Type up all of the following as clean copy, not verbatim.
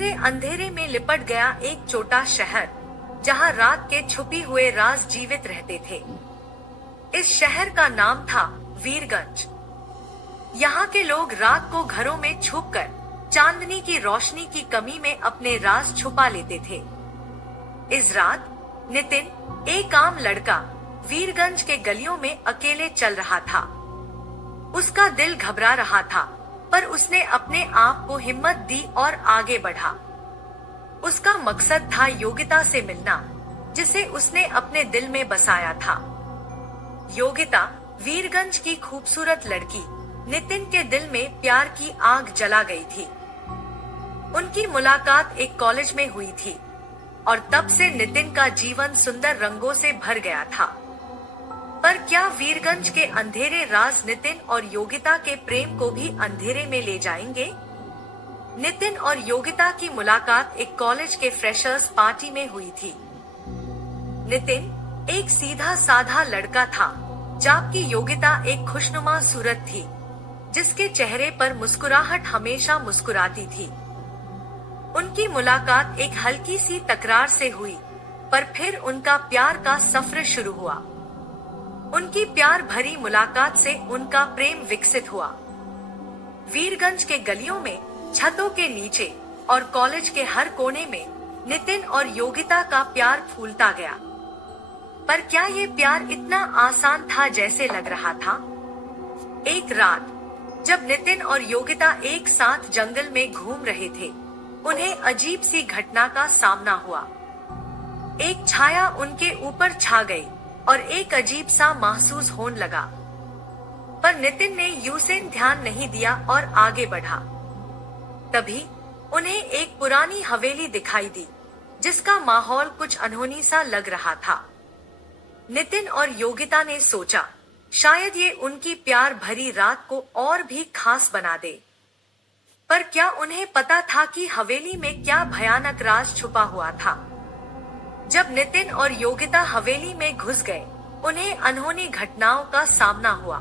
गहरे अंधेरे में लिपट गया एक छोटा शहर, जहां रात के छुपी हुए राज जीवित रहते थे। इस शहर का नाम था वीरगंज। यहाँ के लोग रात को घरों में छुपकर चांदनी की रोशनी की कमी में अपने राज छुपा लेते थे। इस रात नितिन, एक आम लड़का, वीरगंज के गलियों में अकेले चल रहा था। उसका दिल घबरा रहा था, पर उसने अपने आप को हिम्मत दी और आगे बढ़ा। उसका मकसद था योगिता से मिलना, जिसे उसने अपने दिल में बसाया था। योगिता, वीरगंज की खूबसूरत लड़की, नितिन के दिल में प्यार की आग जला गई थी। उनकी मुलाकात एक कॉलेज में हुई थी और तब से नितिन का जीवन सुंदर रंगों से भर गया था। पर क्या वीरगंज के अंधेरे राज नितिन और योगिता के प्रेम को भी अंधेरे में ले जाएंगे? नितिन और योगिता की मुलाकात एक कॉलेज के फ्रेशर्स पार्टी में हुई थी। नितिन एक सीधा साधा लड़का था, जबकि योगिता एक खुशनुमा सूरत थी, जिसके चेहरे पर मुस्कुराहट हमेशा मुस्कुराती थी। उनकी मुलाकात एक हल्की सी तकरार से हुई, पर फिर उनका प्यार का सफर शुरू हुआ। उनकी प्यार भरी मुलाकात से उनका प्रेम विकसित हुआ। वीरगंज के गलियों में, छतों के नीचे और कॉलेज के हर कोने में नितिन और योगिता का प्यार फूलता गया। पर क्या ये प्यार इतना आसान था जैसे लग रहा था? एक रात जब नितिन और योगिता एक साथ जंगल में घूम रहे थे, उन्हें अजीब सी घटना का सामना हुआ। एक छाया उनके ऊपर छा गई और एक अजीब सा महसूस होने लगा। पर नितिन ने यूं ध्यान नहीं दिया और आगे बढ़ा। तभी उन्हें एक पुरानी हवेली दिखाई दी, जिसका माहौल कुछ अनहोनी सा लग रहा था। नितिन और योगिता ने सोचा, शायद ये उनकी प्यार भरी रात को और भी खास बना दे। पर क्या उन्हें पता था कि हवेली में क्या भयानक राज छुपा हुआ था? जब नितिन और योगिता हवेली में घुस गए, उन्हें अनहोनी घटनाओं का सामना हुआ।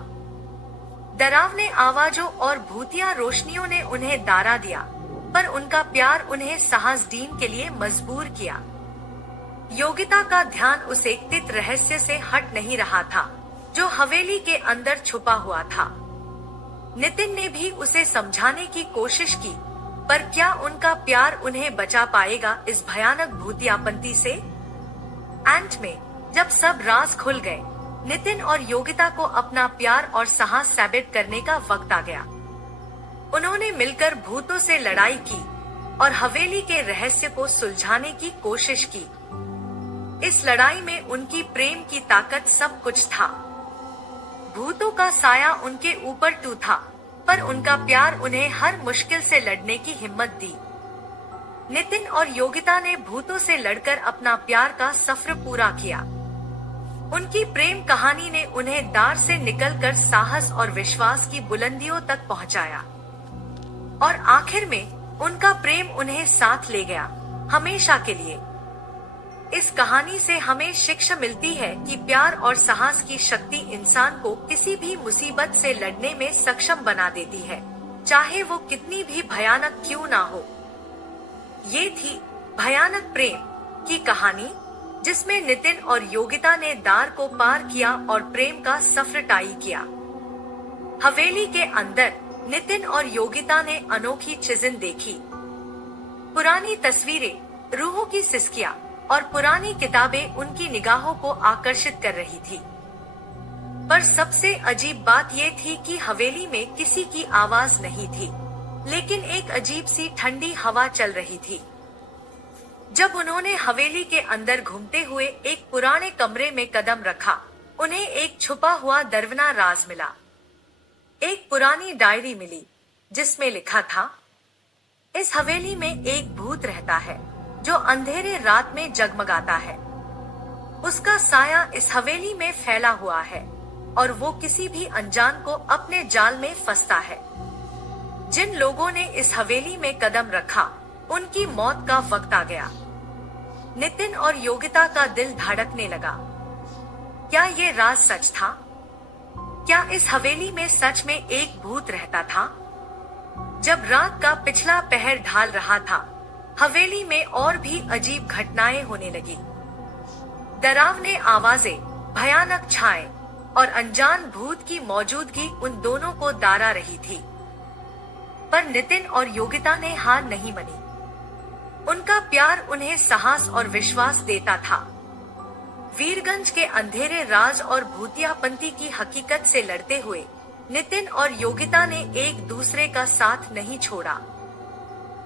डरावने आवाजों और भूतिया रोशनियों ने उन्हें डरा दिया, पर उनका प्यार उन्हें साहस देने के लिए मजबूर किया। योगिता का ध्यान उस एक रहस्य से हट नहीं रहा था, जो हवेली के अंदर छुपा हुआ था। नितिन ने भी उसे समझाने की कोशिश की, पर क्या उनका प्यार उन्हें बचा पाएगा इस भयानक भूतियापंती से? अंत में जब सब राज खुल गए, नितिन और योगिता को अपना प्यार और साहस साबित करने का वक्त आ गया। उन्होंने मिलकर भूतों से लड़ाई की और हवेली के रहस्य को सुलझाने की कोशिश की। इस लड़ाई में उनकी प्रेम की ताकत सब कुछ था। भूतों का साया उनके ऊपर टूटा, पर उनका प्यार उन्हें हर मुश्किल से लड़ने की हिम्मत दी। नितिन और योगिता ने भूतों से लड़कर अपना प्यार का सफर पूरा किया। उनकी प्रेम कहानी ने उन्हें डर से निकलकर साहस और विश्वास की बुलंदियों तक पहुंचाया। और आखिर में उनका प्रेम उन्हें साथ ले गया, हमेशा के लिए। इस कहानी से हमें शिक्षा मिलती है कि प्यार और साहस की शक्ति इंसान को किसी भी मुसीबत से लड़ने में सक्षम बना देती है, चाहे वो कितनी भी भयानक क्यों ना हो। ये थी भयानक प्रेम की कहानी, जिसमें नितिन और योगिता ने दार को पार किया और प्रेम का सफर तय किया। हवेली के अंदर नितिन और योगिता ने अनोखी चीजें देखी। पुरानी तस्वीरें, रूहों की सिसकियां और पुरानी किताबें उनकी निगाहों को आकर्षित कर रही थी। पर सबसे अजीब बात यह थी कि हवेली में किसी की आवाज नहीं थी, लेकिन एक अजीब सी ठंडी हवा चल रही थी। जब उन्होंने हवेली के अंदर घूमते हुए एक पुराने कमरे में कदम रखा, उन्हें एक छुपा हुआ दरवना राज मिला। एक पुरानी डायरी मिली, जिसमें लिखा था, इस हवेली में एक भूत रहता है जो अंधेरे रात में जगमगाता है। उसका साया इस हवेली में फैला हुआ है और वो किसी भी अनजान को अपने जाल में फंसता है। जिन लोगों ने इस हवेली में कदम रखा, उनकी मौत का वक्त आ गया। नितिन और योगिता का दिल धड़कने लगा। क्या ये राज सच था? क्या इस हवेली में सच में एक भूत रहता था? जब रात का पिछला पहर ढल रहा था, हवेली में और भी अजीब घटनाएं होने लगी। डरावने आवाजें, भयानक छाए और अनजान भूत की मौजूदगी उन दोनों को डरा रही थी। पर नितिन और योगिता ने हार नहीं मानी। उनका प्यार उन्हें साहस और विश्वास देता था। वीरगंज के अंधेरे राज और भूतियापंती की हकीकत से लड़ते हुए नितिन और योगिता ने एक दूसरे का साथ नहीं छोड़ा।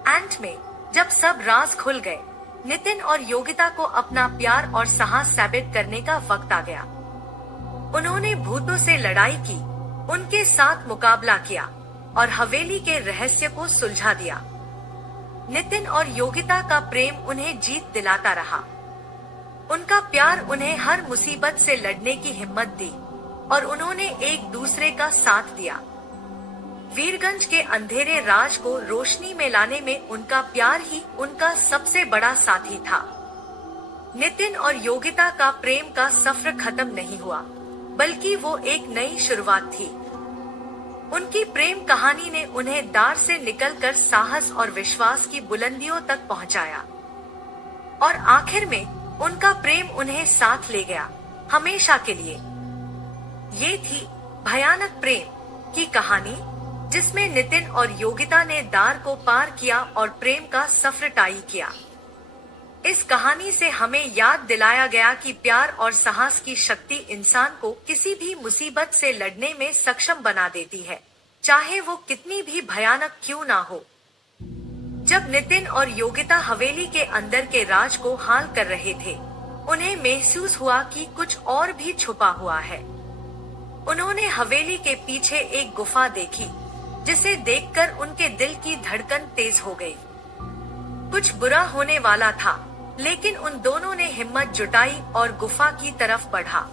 अंत में जब सब राज खुल गए, नितिन और योगिता को अपना प्यार और साहस साबित करने का वक्त आ गया। उन्होंने भूतों से लड़ाई की, उनके साथ मुकाबला किया और हवेली के रहस्य को सुलझा दिया। नितिन और योगिता का प्रेम उन्हें जीत दिलाता रहा। उनका प्यार उन्हें हर मुसीबत से लड़ने की हिम्मत दी और उन्होंने एक दूसरे का साथ दिया। वीरगंज के अंधेरे राज को रोशनी में लाने में उनका प्यार ही उनका सबसे बड़ा साथी था। नितिन और योगिता का प्रेम का सफर खत्म नहीं हुआ, बल्कि वो एक नई शुरुआत थी। उनकी प्रेम कहानी ने उन्हें दार से निकलकर साहस और विश्वास की बुलंदियों तक पहुंचाया और आखिर में उनका प्रेम उन्हें साथ ले गया, हमेशा के लिए। ये थी भयानक प्रेम की कहानी, जिसमें नितिन और योगिता ने दार को पार किया और प्रेम का सफर तय किया। इस कहानी से हमें याद दिलाया गया कि प्यार और साहस की शक्ति इंसान को किसी भी मुसीबत से लड़ने में सक्षम बना देती है, चाहे वो कितनी भी भयानक क्यों ना हो। जब नितिन और योगिता हवेली के अंदर के राज को हाल कर रहे थे, उन्हें महसूस हुआ कि कुछ और भी छुपा हुआ है। उन्होंने हवेली के पीछे एक गुफा देखी, जिसे देखकर उनके दिल की धड़कन तेज हो गई। कुछ बुरा होने वाला था, लेकिन उन दोनों ने हिम्मत जुटाई और गुफा की तरफ बढ़ा।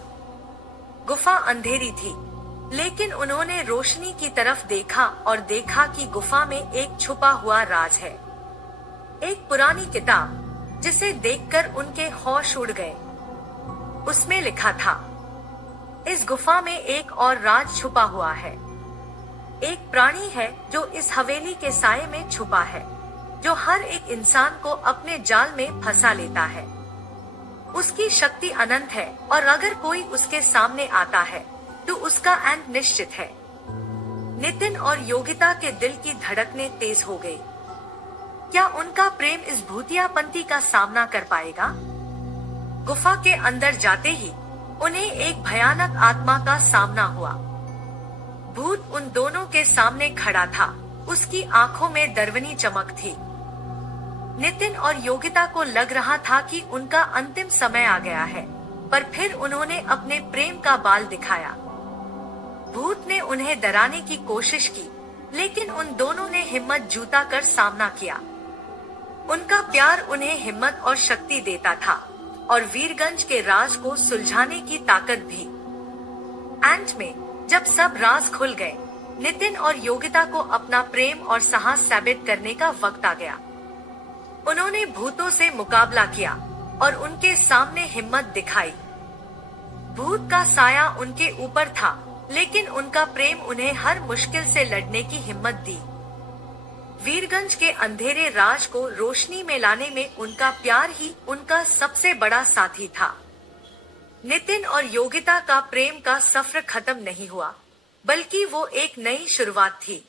गुफा अंधेरी थी, लेकिन उन्होंने रोशनी की तरफ देखा और देखा कि गुफा में एक छुपा हुआ राज है। एक पुरानी किताब, जिसे देखकर उनके होश उड़ गए। उसमें लिखा था, इस गुफा में एक और राज छुपा हुआ है। एक प्राणी है जो इस हवेली के साये में छुपा है, जो हर एक इंसान को अपने जाल में फंसा लेता है। उसकी शक्ति अनंत है और अगर कोई उसके सामने आता है तो उसका अंत निश्चित है। नितिन और योगिता के दिल की धड़कनें तेज हो गई। क्या उनका प्रेम इस भूतियापंती का सामना कर पाएगा? गुफा के अंदर जाते ही उन्हें एक भयानक आत्मा का सामना हुआ। भूत उन दोनों के सामने खड़ा था, उसकी आंखों में दरवनी चमक थी। नितिन और योगिता को लग रहा था कि उनका अंतिम समय आ गया है, पर फिर उन्होंने अपने प्रेम का बाल दिखाया। भूत ने उन्हें डराने की कोशिश की, लेकिन उन दोनों ने हिम्मत जुटा कर सामना किया। उनका प्यार उन्हें हिम्मत और शक्ति देता था और वीरगंज के राज को सुलझाने की ताकत भी। अंत में जब सब राज खुल गए, नितिन और योगिता को अपना प्रेम और साहस साबित करने का वक्त आ गया। उन्होंने भूतों से मुकाबला किया और उनके सामने हिम्मत दिखाई। भूत का साया उनके ऊपर था, लेकिन उनका प्रेम उन्हें हर मुश्किल से लड़ने की हिम्मत दी। वीरगंज के अंधेरे राज को रोशनी में लाने में उनका प्यार ही उनका सबसे बड़ा साथी था। नितिन और योगिता का प्रेम का सफर खत्म नहीं हुआ, बल्कि वो एक नई शुरुआत थी।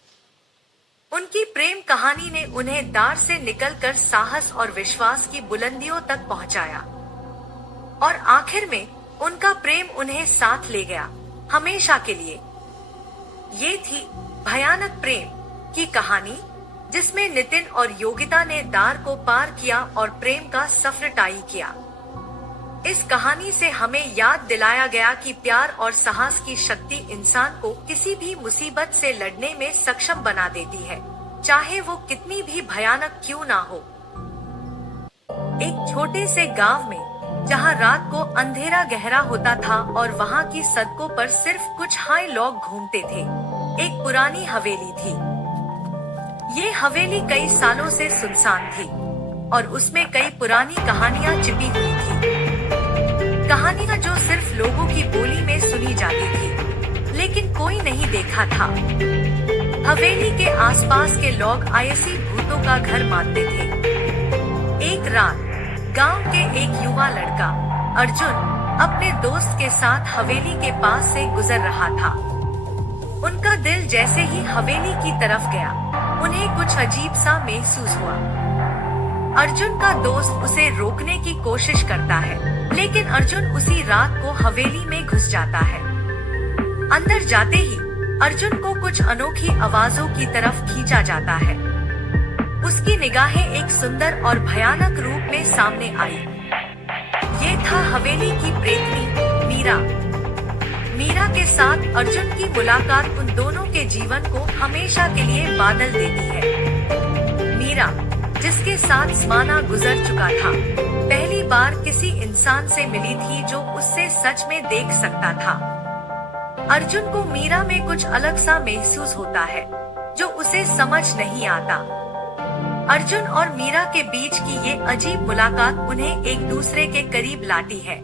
उनकी प्रेम कहानी ने उन्हें दार से निकलकर साहस और विश्वास की बुलंदियों तक पहुंचाया और आखिर में उनका प्रेम उन्हें साथ ले गया, हमेशा के लिए। ये थी भयानक प्रेम की कहानी, जिसमें नितिन और योगिता ने दार को पार किया और प्रेम का सफर तय किया। इस कहानी से हमें याद दिलाया गया कि प्यार और साहस की शक्ति इंसान को किसी भी मुसीबत से लड़ने में सक्षम बना देती है, चाहे वो कितनी भी भयानक क्यों ना हो। एक छोटे से गांव में, जहां रात को अंधेरा गहरा होता था और वहां की सड़कों पर सिर्फ कुछ हाई लोग घूमते थे, एक पुरानी हवेली थी। ये हवेली कई सालों से सुनसान थी और उसमें कई पुरानी कहानियां छिपी हुई थी। कहानियां जो सिर्फ लोगों की बोली में सुनी जाती थी, लेकिन कोई नहीं देखा था। हवेली के आसपास के लोग आयसी भूतों का घर मानते थे। रात गांव के एक युवा लड़का अर्जुन अपने दोस्त के साथ हवेली के पास से गुजर रहा था। उनका दिल जैसे ही हवेली की तरफ गया, उन्हें कुछ अजीब सा महसूस हुआ। अर्जुन का दोस्त उसे रोकने की कोशिश करता है, लेकिन अर्जुन उसी रात को हवेली में घुस जाता है। अंदर जाते ही अर्जुन को कुछ अनोखी आवाजों की तरफ खींचा जाता है। उसकी निगाहें एक सुंदर और भयानक रूप में सामने आई। ये था हवेली की प्रेतनी मीरा। मीरा के साथ अर्जुन की मुलाकात उन दोनों के जीवन को हमेशा के लिए बादल देती है। मीरा, जिसके साथ ज़माना गुजर चुका था, पहली बार किसी इंसान से मिली थी जो उससे सच में देख सकता था। अर्जुन को मीरा में कुछ अलग सा महसूस होता है, जो उसे समझ नहीं आता। अर्जुन और मीरा के बीच की ये अजीब मुलाकात उन्हें एक दूसरे के करीब लाती है।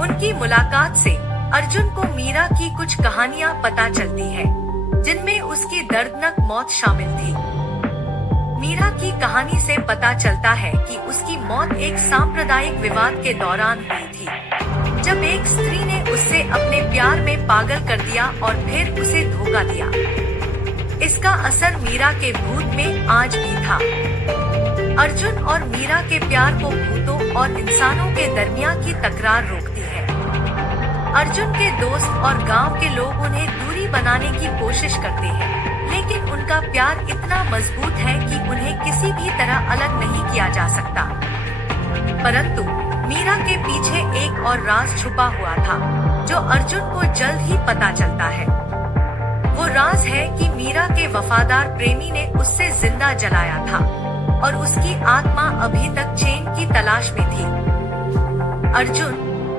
उनकी मुलाकात से अर्जुन को मीरा की कुछ कहानियां पता चलती है, जिनमें उसकी दर्दनाक मौत शामिल थी। मीरा की कहानी से पता चलता है कि उसकी मौत एक सांप्रदायिक विवाद के दौरान हुई थी, जब एक स्त्री ने उससे अपने प्यार में पागल कर दिया और फिर उसे धोखा दिया। इसका असर मीरा के भूत में आज भी था। अर्जुन और मीरा के प्यार को भूतों और इंसानों के दरमियान की तकरार रोकती है। अर्जुन के दोस्त और गांव के लोग उन्हें दूरी बनाने की कोशिश करते हैं, लेकिन उनका प्यार इतना मजबूत है कि उन्हें किसी भी तरह अलग नहीं किया जा सकता। परंतु मीरा के पीछे एक और राज छुपा हुआ था, जो अर्जुन को जल्द ही पता चलता है। वो राज है कि मीरा के वफादार प्रेमी ने उससे जिंदा जलाया था और उसकी आत्मा अभी तक चैन की तलाश में थी। अर्जुन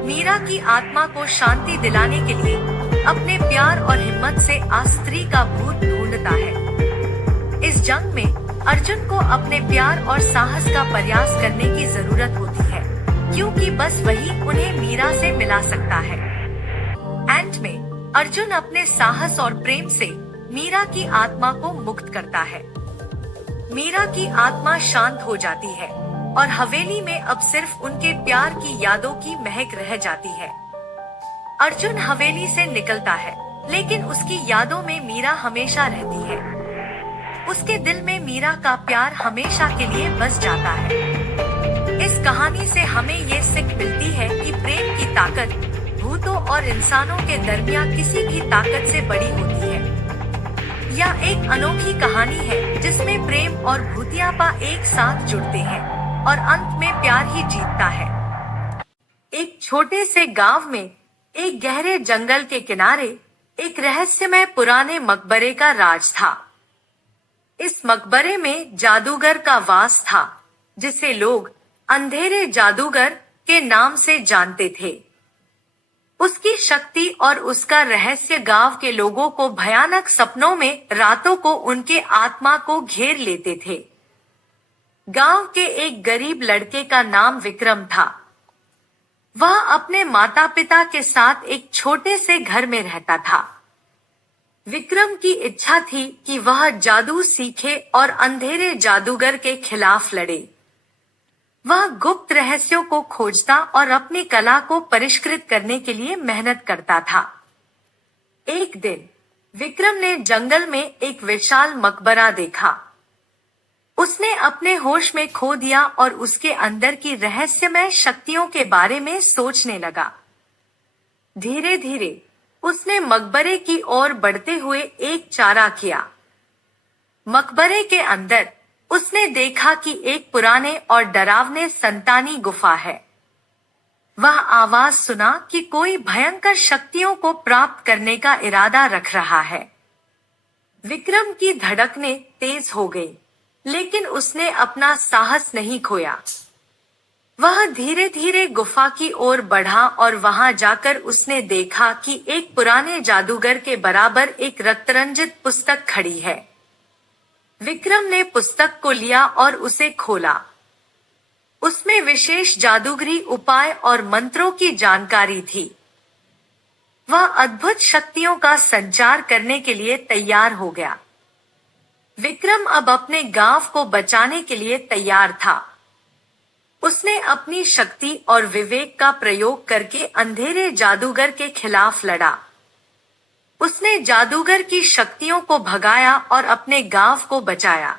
मीरा की आत्मा को शांति दिलाने के लिए अपने प्यार और हिम्मत से आज स्त्री का भूत ढूंढता है। इस जंग में अर्जुन को अपने प्यार और साहस का प्रयास करने की जरूरत होती है, क्योंकि बस वही उन्हें मीरा से मिला सकता है। एंड में अर्जुन अपने साहस और प्रेम से मीरा की आत्मा को मुक्त करता है। मीरा की आत्मा शांत हो जाती है और हवेली में अब सिर्फ उनके प्यार की यादों की महक रह जाती है। अर्जुन हवेली से निकलता है, लेकिन उसकी यादों में मीरा हमेशा रहती है। उसके दिल में मीरा का प्यार हमेशा के लिए बस जाता है। इस कहानी से हमें ये सीख मिलती है कि प्रेम की ताकत भूतों और इंसानों के दरमियान किसी भी ताकत से बड़ी होती है। यह एक अनोखी कहानी है जिसमें प्रेम और भूतियापा एक साथ जुड़ते हैं और अंत में प्यार ही जीतता है। एक छोटे से गांव में एक गहरे जंगल के किनारे एक रहस्यमय पुराने मकबरे का राज था। इस मकबरे में जादूगर का वास था, जिसे लोग अंधेरे जादूगर के नाम से जानते थे। उसकी शक्ति और उसका रहस्य गांव के लोगों को भयानक सपनों में रातों को उनके आत्मा को घेर लेते थे। गांव के एक गरीब लड़के का नाम विक्रम था। वह अपने माता पिता के साथ एक छोटे से घर में रहता था। विक्रम की इच्छा थी कि वह जादू सीखे और अंधेरे जादूगर के खिलाफ लड़े। वह गुप्त रहस्यों को खोजता और अपनी कला को परिष्कृत करने के लिए मेहनत करता था। एक दिन विक्रम ने जंगल में एक विशाल मकबरा देखा। उसने अपने होश में खो दिया और उसके अंदर की रहस्यमय शक्तियों के बारे में सोचने लगा। धीरे धीरे उसने मकबरे की ओर बढ़ते हुए एक चारा किया। मकबरे के अंदर उसने देखा कि एक पुराने और डरावने संतानी गुफा है। वह आवाज सुना कि कोई भयंकर शक्तियों को प्राप्त करने का इरादा रख रहा है। विक्रम की धड़कनें तेज हो गई, लेकिन उसने अपना साहस नहीं खोया। वह धीरे धीरे गुफा की ओर बढ़ा और वहां जाकर उसने देखा कि एक पुराने जादूगर के बराबर एक रक्तरंजित पुस्तक खड़ी है। विक्रम ने पुस्तक को लिया और उसे खोला। उसमें विशेष जादूगरी उपाय और मंत्रों की जानकारी थी। वह अद्भुत शक्तियों का संचार करने के लिए तैयार हो गया। विक्रम अब अपने गांव को बचाने के लिए तैयार था। उसने अपनी शक्ति और विवेक का प्रयोग करके अंधेरे जादूगर के खिलाफ लड़ा। उसने जादूगर की शक्तियों को भगाया और अपने गांव को बचाया।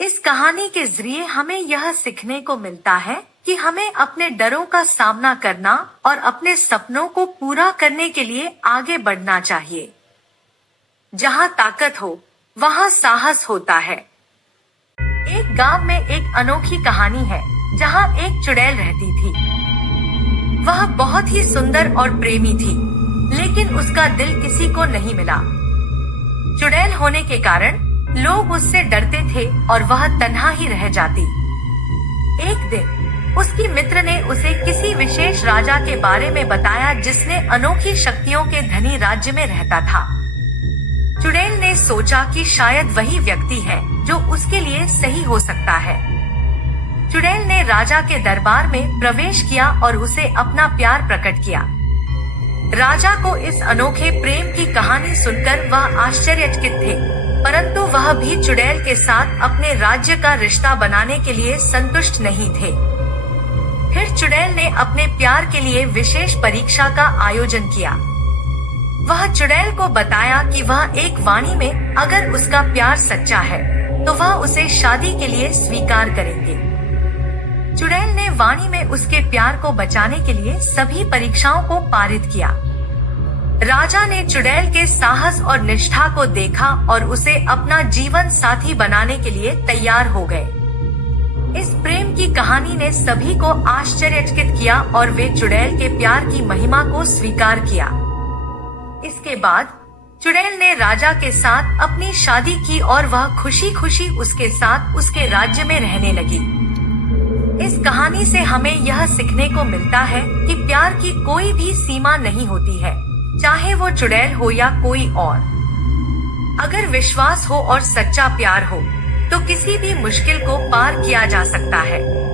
इस कहानी के जरिए हमें यह सीखने को मिलता है कि हमें अपने डरों का सामना करना और अपने सपनों को पूरा करने के लिए आगे बढ़ना चाहिए। जहाँ ताकत हो, वहाँ साहस होता है। एक गांव में एक अनोखी कहानी है, जहाँ एक चुड़ैल रहती थी। वह बहुत ही सुंदर और प्रेमी थी, लेकिन उसका दिल किसी को नहीं मिला। चुड़ैल होने के कारण लोग उससे डरते थे और वह तन्हा ही रह जाती। एक दिन उसकी मित्र ने उसे किसी विशेष राजा के बारे में बताया, जिसने अनोखी शक्तियों के धनी राज्य में रहता था। चुड़ैल ने सोचा कि शायद वही व्यक्ति है जो उसके लिए सही हो सकता है। चुड़ैल ने राजा के दरबार में प्रवेश किया और उसे अपना प्यार प्रकट किया। राजा को इस अनोखे प्रेम की कहानी सुनकर वह आश्चर्यचकित थे, परंतु वह भी चुड़ैल के साथ अपने राज्य का रिश्ता बनाने के लिए संतुष्ट नहीं थे। फिर चुड़ैल ने अपने प्यार के लिए विशेष परीक्षा का आयोजन किया। वह चुड़ैल को बताया कि वह एक वाणी में अगर उसका प्यार सच्चा है तो वह उसे शादी के लिए स्वीकार करेंगे। चुड़ैल ने वाणी में उसके प्यार को बचाने के लिए सभी परीक्षाओं को पारित किया। राजा ने चुड़ैल के साहस और निष्ठा को देखा और उसे अपना जीवन साथी बनाने के लिए तैयार हो गए। इस प्रेम की कहानी ने सभी को आश्चर्यचकित किया और वे चुड़ैल के प्यार की महिमा को स्वीकार किया। इसके बाद चुड़ैल ने राजा के साथ अपनी शादी की और वह खुशी खुशी उसके साथ उसके राज्य में रहने लगी। इस कहानी से हमें यह सीखने को मिलता है कि प्यार की कोई भी सीमा नहीं होती है, चाहे वो चुड़ैल हो या कोई और। अगर विश्वास हो और सच्चा प्यार हो तो किसी भी मुश्किल को पार किया जा सकता है।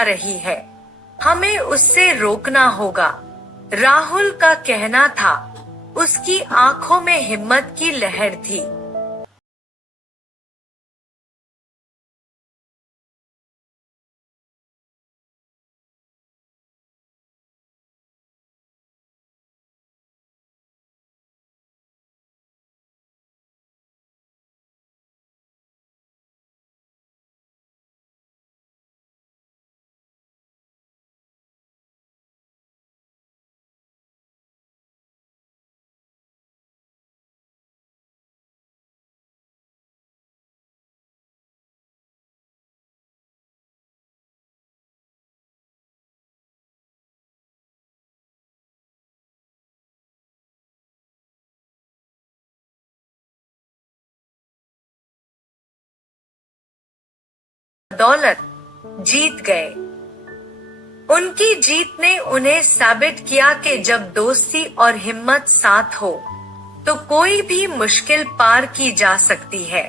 जा रही है, हमें उससे रोकना होगा। राहुल का कहना था। उसकी आंखों में हिम्मत की लहर थी। दौलत जीत गए। उनकी जीत ने उन्हें साबित किया कि जब दोस्ती और हिम्मत साथ हो तो कोई भी मुश्किल पार की जा सकती है।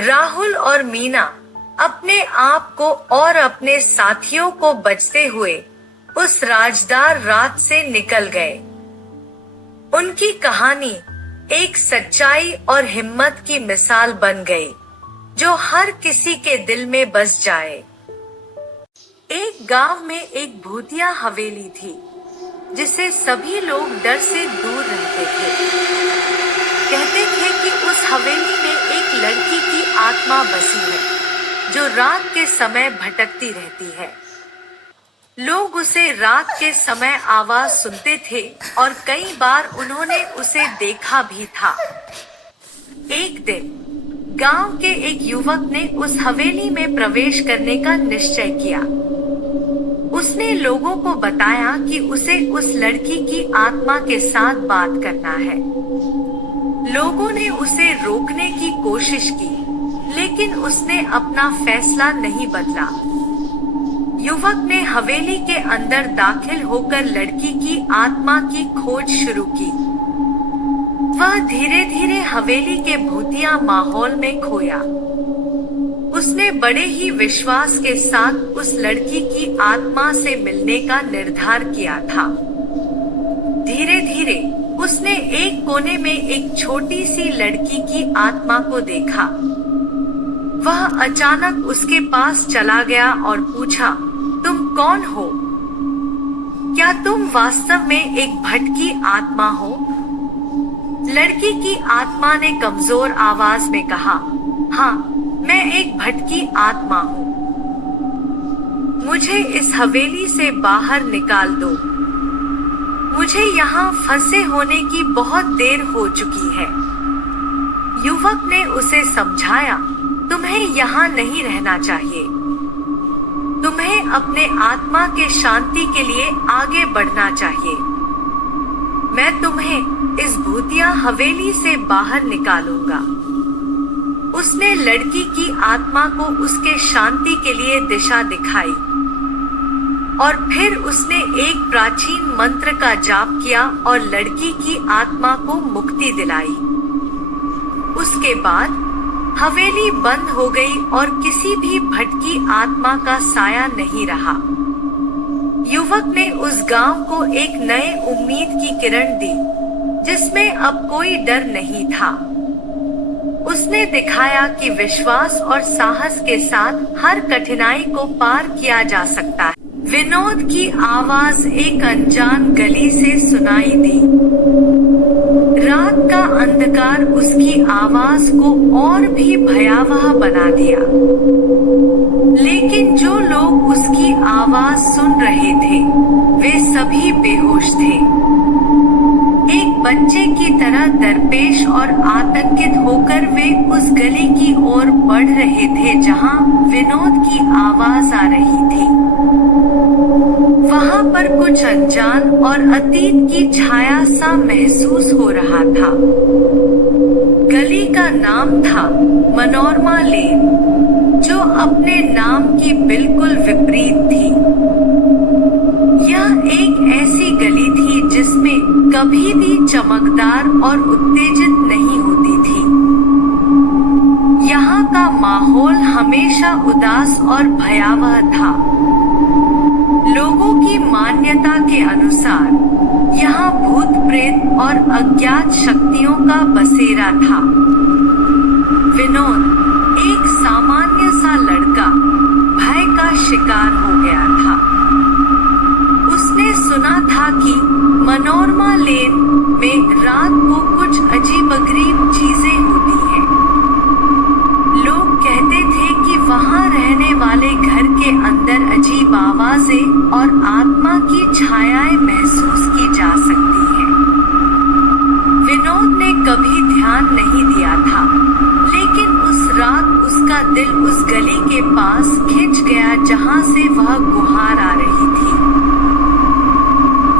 राहुल और मीना अपने आप को और अपने साथियों को बचते हुए उस राजदार रात से निकल गए। उनकी कहानी एक सच्चाई और हिम्मत की मिसाल बन गई, जो हर किसी के दिल में बस जाए। एक गांव में एक भूतिया हवेली थी, जिसे सभी लोग डर से दूर रहते थे। कहते थे कि उस हवेली में एक लड़की की आत्मा बसी है, जो रात के समय भटकती रहती है। लोग उसे रात के समय आवाज सुनते थे और कई बार उन्होंने उसे देखा भी था। एक दिन गांव के एक युवक ने उस हवेली में प्रवेश करने का निश्चय किया। उसने लोगों को बताया कि उसे उस लड़की की आत्मा के साथ बात करना है। लोगों ने उसे रोकने की कोशिश की, लेकिन उसने अपना फैसला नहीं बदला। युवक ने हवेली के अंदर दाखिल होकर लड़की की आत्मा की खोज शुरू की। वह धीरे धीरे हवेली के भूतिया माहौल में खोया। उसने बड़े ही विश्वास के साथ उस लड़की की आत्मा से मिलने का निर्धार किया था। धीरे धीरे उसने एक कोने में एक छोटी सी लड़की की आत्मा को देखा। वह अचानक उसके पास चला गया और पूछा, तुम कौन हो? क्या तुम वास्तव में एक भटकी आत्मा हो? लड़की की आत्मा ने कमजोर आवाज में कहा, हाँ, मैं एक भटकी आत्मा हूँ। मुझे इस हवेली से बाहर निकाल दो। मुझे यहाँ फंसे होने की बहुत देर हो चुकी है। युवक ने उसे समझाया, तुम्हें यहाँ नहीं रहना चाहिए। तुम्हें अपने आत्मा के शांति के लिए आगे बढ़ना चाहिए। मैं तुम्हें इस भूतिया हवेली से बाहर निकालूंगा। उसने लड़की की आत्मा को उसके शांति के लिए दिशा दिखाई और फिर उसने एक प्राचीन मंत्र का जाप किया और लड़की की आत्मा को मुक्ति दिलाई। उसके बाद हवेली बंद हो गई और किसी भी भटकी आत्मा का साया नहीं रहा। युवक ने उस गांव को एक नए उम्मीद की किरण दी, जिसमें अब कोई डर नहीं था। उसने दिखाया कि विश्वास और साहस के साथ हर कठिनाई को पार किया जा सकता है। विनोद की आवाज एक अनजान गली से सुनाई दी। रात का अंधकार उसकी आवाज को और भी भयावह बना दिया। लेकिन जो लोग उसकी आवाज सुन रहे थे, वे सभी बेहोश थे। एक बच्चे की तरह दरपेश और आतंकित होकर वे उस गली की ओर बढ़ रहे थे जहां विनोद की आवाज आ रही थी। वहां पर कुछ अनजान और अतीत की छाया सा महसूस हो रहा था। गली का नाम था मनोरमा लेन, जो अपने नाम की बिल्कुल विपरीत थी। यह एक ऐसी गली थी जिसमें कभी भी चमकदार और उत्तेजित नहीं होती थी। यहाँ का माहौल हमें हमेशा उदास और भयावह था। लोगों की मान्यता के अनुसार यहाँ भूत प्रेत और अज्ञात शक्तियों का बसेरा था। विनोद, एक सामान्य सा लड़का, भय का शिकार हो गया था। उसने सुना था कि मनोरमा लेन में रात को कुछ अजीबोगरीब चीजें होती हैं। लोग कहते थे कि वहां रहने वाले घर के अंदर अजीब आवाजें और आत्मा की छायाएं महसूस की जा सकती हैं। विनोद ने कभी ध्यान नहीं दिया था, लेकिन उस रात उसका दिल उस गली के पास खिंच गया जहां से वह गुहार आ रही थी।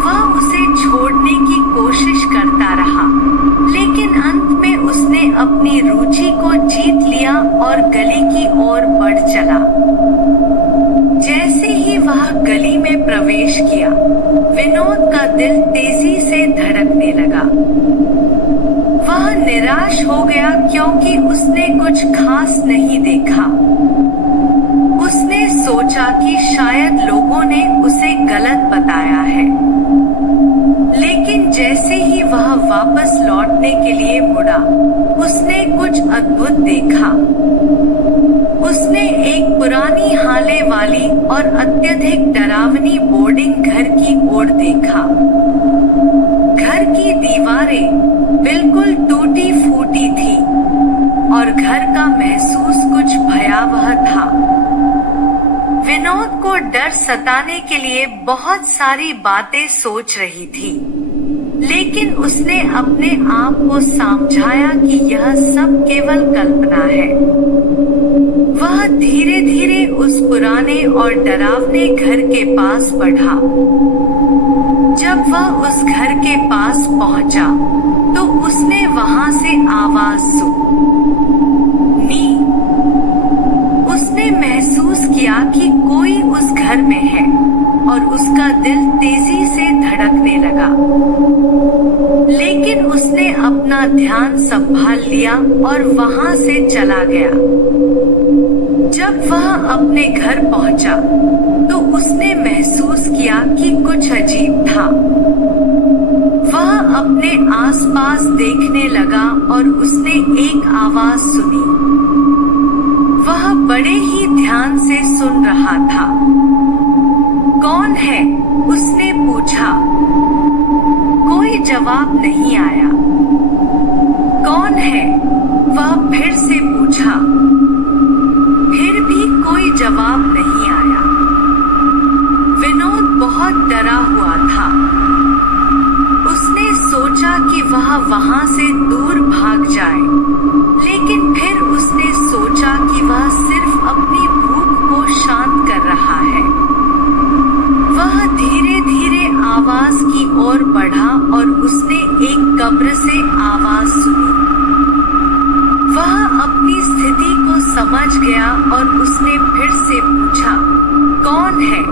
वह उसे छोड़ने की कोशिश करता रहा, लेकिन अंत में उसने अपनी रुचि को जीत लिया और गली की ओर बढ़ चला। जैसे ही वह गली में प्रवेश किया, विनोद का दिल तेजी से धड़कने लगा। वह निराश हो गया क्योंकि उसने कुछ खास नहीं देखा। उसने सोचा कि शायद लोगों ने उसे गलत बताया है। लेकिन जैसे ही वह वापस लौटने के लिए मुड़ा, उसने कुछ अद्भुत देखा। उसने एक पुरानी हाले वाली और अत्यधिक डरावनी बोर्डिंग घर की ओर देखा। घर की दीवारें बिल्कुल टूटी फूटी थी और घर का महसूस कुछ भयावह था। विनोद को डर सताने के लिए बहुत सारी बातें सोच रही थी, लेकिन उसने अपने आप को समझाया कि यह सब केवल कल्पना है। वह धीरे धीरे उस पुराने और डरावने घर के पास बढ़ा। जब वह उस घर के पास पहुंचा, तो उसने वहां से आवाज सुनी। उसने महसूस किया कि कोई उस घर में है और उसका दिल तेजी से धड़कने लगा। लेकिन उसने अपना ध्यान संभाल लिया और वहां से चला गया। जब वह अपने घर पहुंचा, तो उसने महसूस किया कि कुछ अजीब था। वह अपने आसपास देखने लगा और उसने एक आवाज सुनी। वह बड़े ही ध्यान से सुन रहा था। कौन है? उसने पूछा। कोई जवाब नहीं आया। कौन है? वह फिर से पूछा। फिर भी कोई जवाब नहीं आया। विनोद बहुत डरा हुआ था। उसने सोचा कि वह वहां से दूर भाग जाए, लेकिन फिर उसने सोचा कि वह सिर्फ अपनी भूख को शांत कर रहा है। वह धीरे धीरे आवाज की ओर बढ़ा और उसने एक कब्र से आवाज सुनी। वह अपनी स्थिति को समझ गया और उसने फिर से पूछा, कौन है?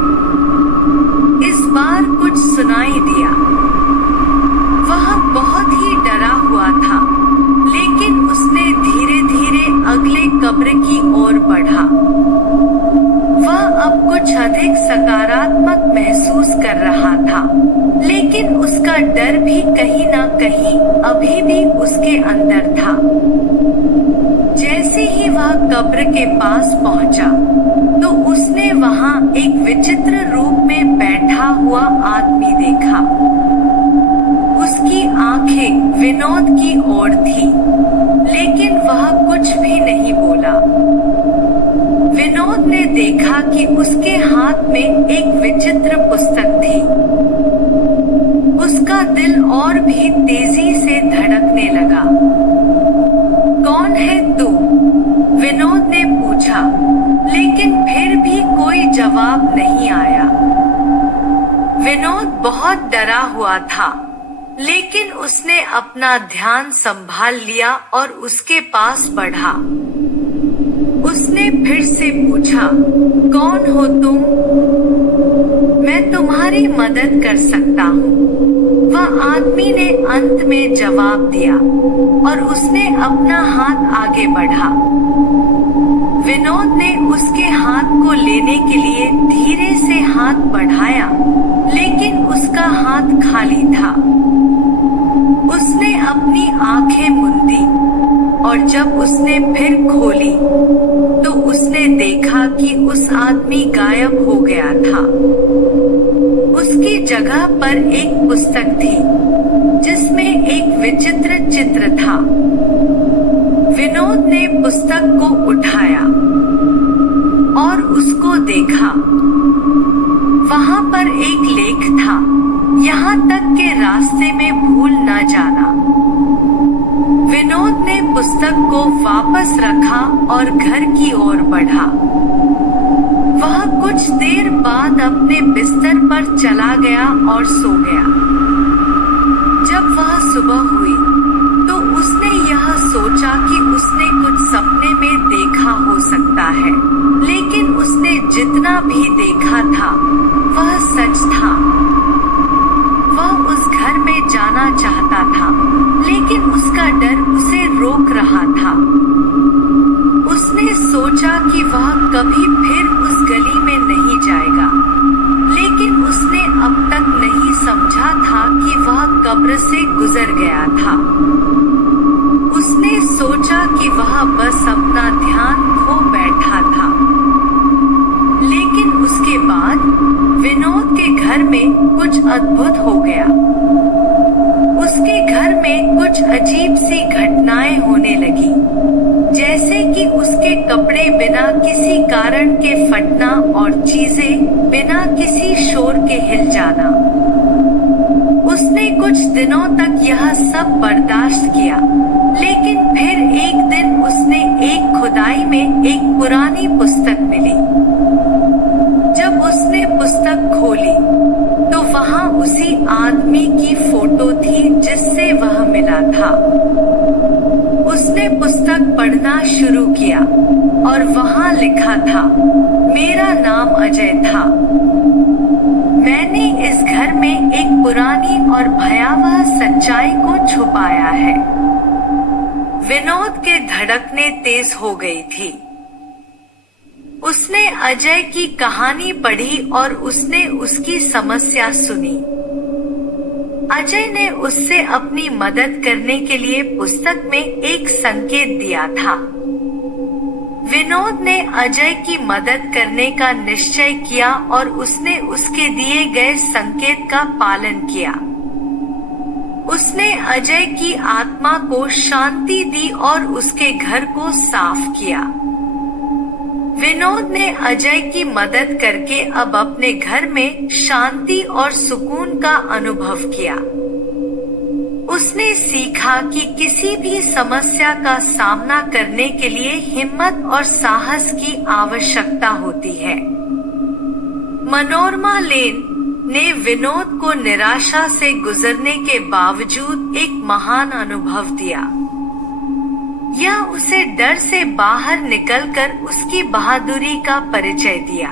इस बार कुछ सुनाई दिया। वह बहुत ही डरा हुआ था, लेकिन उसने धीरे धीरे अगले कब्र की ओर बढ़ा। वह अब कुछ अधिक सकारात्मक महसूस कर रहा था, लेकिन उसका डर भी कहीं ना कहीं अभी भी उसके अंदर था। जैसे ही वह कब्र के पास पहुंचा, तो उसने वहां एक विचित्र रूप में बैठा हुआ आदमी देखा। उसकी आंखें विनोद की ओर थी, लेकिन वह कुछ भी नहीं बोला। विनोद ने देखा कि उसके हाथ में एक विचित्र पुस्तक थी। उसका दिल और भी तेजी से धड़कने लगा। कौन है तू? विनोद ने पूछा, लेकिन फिर भी कोई जवाब नहीं आया। विनोद बहुत डरा हुआ था, लेकिन उसने अपना ध्यान संभाल लिया और उसके पास बढ़ा। उसने फिर से पूछा, कौन हो तुम? मैं तुम्हारी मदद कर सकता हूँ, वह आदमी ने अंत में जवाब दिया और उसने अपना हाथ आगे बढ़ा। विनोद ने उसके हाथ को लेने के लिए धीरे से हाथ बढ़ाया, लेकिन उसका हाथ खाली था। उसने अपनी आंखें मूंदी और जब उसने फिर खोली तो उसने देखा कि उस आदमी गायब हो गया था। उसकी जगह पर एक पुस्तक थी जिसमें एक विचित्र चित्र था। विनोद ने पुस्तक को उठाया और उसको देखा। वहां पर एक लेख था, यहाँ तक के रास्ते में भूल न जाना। विनोद ने पुस्तक को वापस रखा और घर की ओर बढ़ा। वह कुछ देर बाद अपने बिस्तर पर चला गया और सो गया। जब वह सुबह हुई तो उसने यह सोचा कि उसने कुछ सपने में देखा हो सकता है, लेकिन उसने जितना भी देखा था वह सच था। वह उस घर में जाना चाहता था, लेकिन उसका डर उसे रोक रहा था। उसने सोचा कि वह कभी फिर उस गली में नहीं जाएगा, लेकिन उसने अब तक नहीं समझा था कि वह कब्र से गुजर गया था। उसने सोचा कि वह बस अपना ध्यान खो बैठा था। लेकिन उसके बाद विनोद के घर में कुछ अद्भुत हो गया। उसके घर में कुछ अजीब सी घटनाएं होने लगी, जैसे कि उसके कपड़े बिना किसी कारण के फटना और चीजें बिना किसी शोर के हिल जाना। उसने कुछ दिनों तक यह सब बर्दाश्त किया, लेकिन फिर एक दिन उसने एक खुदाई में एक पुरानी पुस्तक मिली। जब उसने पुस्तक खोली तो वहां उसी आदमी की फोटो थी जिससे वह मिला था। उसने पुस्तक पढ़ना शुरू किया और वहां लिखा था, मेरा नाम अजय था। मैंने इस घर में एक पुरानी और भयावह सच्चाई को छुपाया है। विनोद के धड़कनें तेज हो गई थी। उसने अजय की कहानी पढ़ी और उसने उसकी समस्या सुनी। अजय ने उससे अपनी मदद करने के लिए पुस्तक में एक संकेत दिया था। विनोद ने अजय की मदद करने का निश्चय किया और उसने उसके दिए गए संकेत का पालन किया। उसने अजय की आत्मा को शांति दी और उसके घर को साफ किया। विनोद ने अजय की मदद करके अब अपने घर में शांति और सुकून का अनुभव किया। उसने सीखा कि किसी भी समस्या का सामना करने के लिए हिम्मत और साहस की आवश्यकता होती है। मनोरमा लेन ने विनोद को निराशा से गुजरने के बावजूद एक महान अनुभव दिया। यह उसे डर से बाहर निकलकर उसकी बहादुरी का परिचय दिया।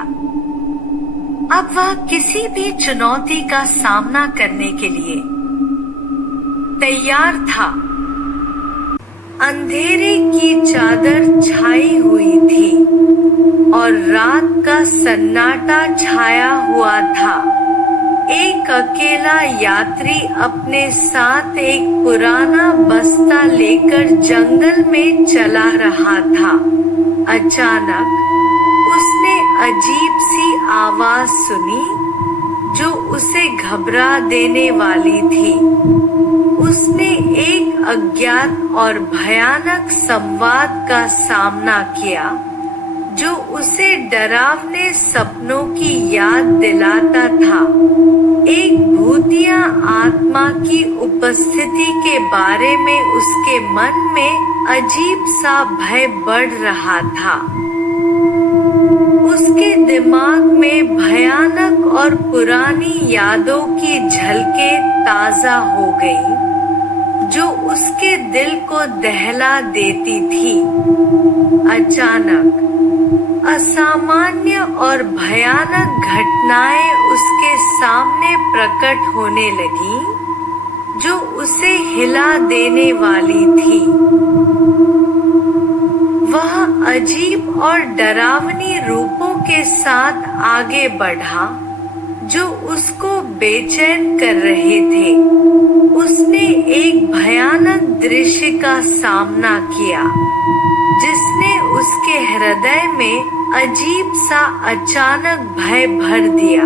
अब वह किसी भी चुनौती का सामना करने के लिए तैयार था। अंधेरे की चादर छाई हुई थी और रात का सन्नाटा छाया हुआ था। एक अकेला यात्री अपने साथ एक पुराना बस्ता लेकर जंगल में चला रहा था। अचानक उसने अजीब सी आवाज सुनी जो उसे घबरा देने वाली थी। उसने एक अज्ञात और भयानक संवाद का सामना किया जो उसे डरावने सपनों की याद दिलाता था। एक भूतिया आत्मा की उपस्थिति के बारे में उसके मन में अजीब सा भय बढ़ रहा था। उसके दिमाग में भयानक और पुरानी यादों की झलकें ताजा हो गई जो उसके दिल को दहला देती थी। अचानक असामान्य और भयानक घटनाएं उसके सामने प्रकट होने लगीं, जो उसे हिला देने वाली थी। वह अजीब और डरावनी रूपों के साथ आगे बढ़ा जो उसको बेचैन कर रहे थे। उसने एक भयानक दृश्य का सामना किया जिसने उसके हृदय में अजीब सा अचानक भय भर दिया।